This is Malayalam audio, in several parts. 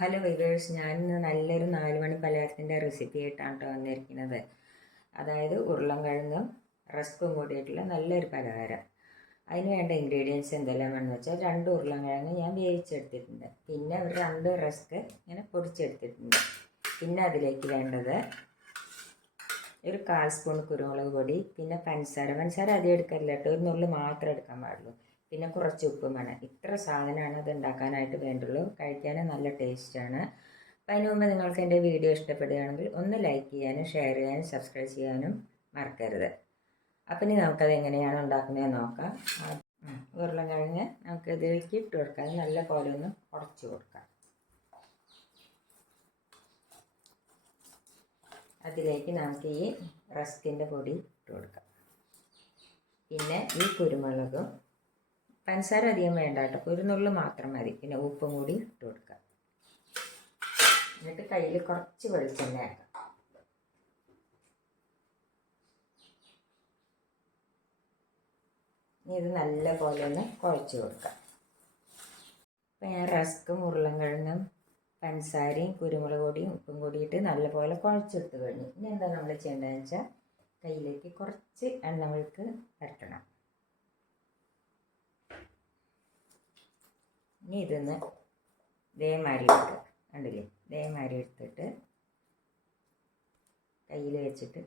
ഹലോ വിവേഴ്സ്, ഞാനിന്ന് നല്ലൊരു 4 മണി പലഹാരത്തിൻ്റെ റെസിപ്പി ആയിട്ടാണ് കേട്ടോ വന്നിരിക്കുന്നത്. അതായത് ഉരുളൻകിഴങ്ങും റസ്കും കൂടിയിട്ടുള്ള നല്ലൊരു പലഹാരം. അതിന് വേണ്ട ഇൻഗ്രീഡിയൻസ് എന്തെല്ലാമാണെന്ന് വെച്ചാൽ 2 ഉരുളൻകിഴങ്ങ് ഞാൻ വേവിച്ചെടുത്തിട്ടുണ്ട്, പിന്നെ ഒരു 2 റസ്ക് ഇങ്ങനെ പൊടിച്ചെടുത്തിട്ടുണ്ട്. പിന്നെ അതിലേക്ക് വേണ്ടത് ഒരു 1/4 സ്പൂൺ കുരുമുളക് പൊടി, പിന്നെ പഞ്ചസാര അധികം എടുക്കരുത് കേട്ടോ, ഒരു നുള്ളു മാത്രമേ എടുക്കാൻ പാടുള്ളൂ. പിന്നെ കുറച്ച് ഉപ്പും വേണം. ഇത്ര സാധനമാണ് അത് ഉണ്ടാക്കാനായിട്ട് വേണ്ടുള്ളൂ. കഴിക്കാൻ നല്ല ടേസ്റ്റാണ്. അപ്പം അതിന് മുമ്പ് നിങ്ങൾക്ക് എൻ്റെ വീഡിയോ ഇഷ്ടപ്പെടുകയാണെങ്കിൽ ഒന്ന് ലൈക്ക് ചെയ്യാനും ഷെയർ ചെയ്യാനും സബ്സ്ക്രൈബ് ചെയ്യാനും മറക്കരുത്. അപ്പം ഇനി നമുക്കത് എങ്ങനെയാണ് ഉണ്ടാക്കുന്നത് നോക്കാം. ഉരുളൻകിഴങ്ങ് നമുക്ക് ഇതിലേക്ക് ഇട്ട് കൊടുക്കാം. നല്ല പോലെ ഒന്ന് ഉടച്ചു കൊടുക്കാം. അതിലേക്ക് നമുക്ക് ഈ റസ്കിൻ്റെ പൊടി ഇട്ട് കൊടുക്കാം. പിന്നെ ഈ കുരുമുളകും പഞ്ചസാര അധികം വേണ്ട കേട്ടോ, ഒരു നുള്ളു മാത്രം മതി. പിന്നെ ഉപ്പും കൂടി ഇട്ട് കൊടുക്കാം. എന്നിട്ട് കയ്യിൽ കുറച്ച് വെളിച്ചെണ്ണ ആക്കാം. ഇനി ഇത് നല്ല പോലെ ഒന്ന് കുഴച്ച് കൊടുക്കാം. അപ്പം ഞാൻ റസ്കും ഉരുളൻകിഴങ്ങും പഞ്ചസാരയും കുരുമുളക് പൊടിയും ഉപ്പും കൂടിയിട്ട് നല്ലപോലെ കുഴച്ചെടുത്ത് കഴിഞ്ഞു. ഇനി എന്താ നമ്മൾ ചെയ്യേണ്ടതെന്ന് വെച്ചാൽ കയ്യിലേക്ക് കുറച്ച് എണ്ണ പരട്ടണം. ഇനി ഇതൊന്ന് ഇതേമാതിരി എടുക്കുക. കണ്ടില്ലേ, ഇതേമാതിരി എടുത്തിട്ട് കയ്യിൽ വെച്ചിട്ട്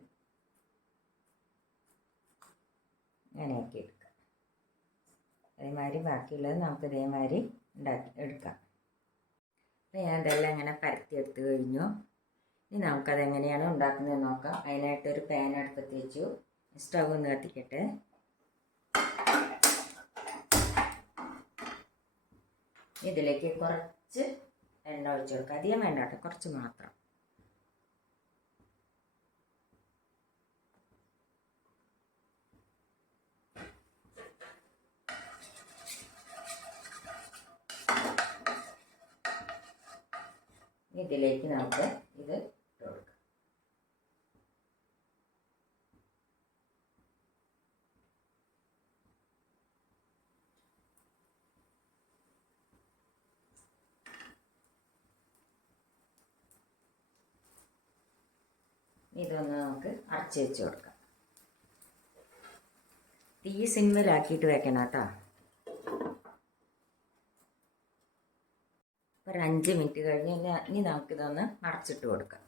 ഇങ്ങനെ ആക്കി എടുക്കുക. അതേമാതിരി ബാക്കിയുള്ളത് നമുക്ക് ഇതേമാതിരി എടുക്കാം. അപ്പോൾ ഞാൻ ഇതെല്ലാം ഇങ്ങനെ പരത്തി എടുത്ത് കഴിഞ്ഞു. ഇനി നമുക്കതെങ്ങനെയാണ് ഉണ്ടാക്കുന്നത് നോക്കാം. അതിനായിട്ടൊരു പാൻ അടുപ്പത്ത് വെച്ചു. സ്റ്റവ് ഒന്ന് കത്തിക്കട്ടെ. ഇതിലേക്ക് കുറച്ച് എണ്ണ ഒഴിച്ച് കൊടുക്കുക. അധികം വേണ്ട കേട്ടോ, കുറച്ച് മാത്രം. ഇതിലേക്ക് നമുക്ക് ഇത് ഇട്ട് കൊടുക്കാം. ഇതൊന്ന് നമുക്ക് അടച്ച് വെച്ച് കൊടുക്കാം. തീ സിമ്മിലാക്കിയിട്ട് വെക്കണം കേട്ടോ. ഒരു 5 മിനിറ്റ് കഴിഞ്ഞ് ഇനി നമുക്കിതൊന്ന് അടച്ചിട്ട് കൊടുക്കാം.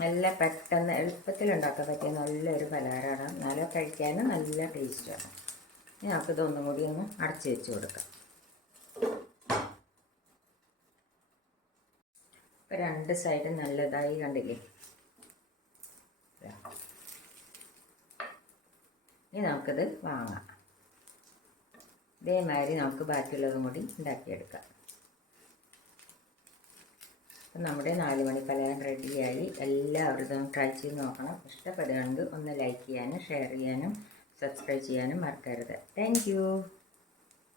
നല്ല പെട്ടെന്ന് എളുപ്പത്തിൽ ഉണ്ടാക്കാൻ പറ്റിയ നല്ലൊരു പലഹാരമാണ്. നല്ല കഴിക്കാനും നല്ല ടേസ്റ്റാണ്. ഇനി നമുക്കിതൊന്നും കൂടി ഒന്ന് അടച്ച് വെച്ച് കൊടുക്കാം. ഇപ്പോൾ 2 സൈഡും നല്ലതായി കണ്ടില്ലേ. ഇനി നമുക്കിത് വാങ്ങാം. ഇതേമാതിരി നമുക്ക് ബാക്കിയുള്ളതും കൂടി ഉണ്ടാക്കിയെടുക്കാം. അപ്പം നമ്മുടെ 4 മണി പലഹാരം റെഡിയായി. എല്ലാവരും ട്രൈ ചെയ്ത് നോക്കണം. ഇഷ്ടപ്പെടുകയാണെങ്കിൽ ഒന്ന് ലൈക്ക് ചെയ്യാനും ഷെയർ ചെയ്യാനും സബ്സ്ക്രൈബ് ചെയ്യാനും മറക്കരുത്. താങ്ക്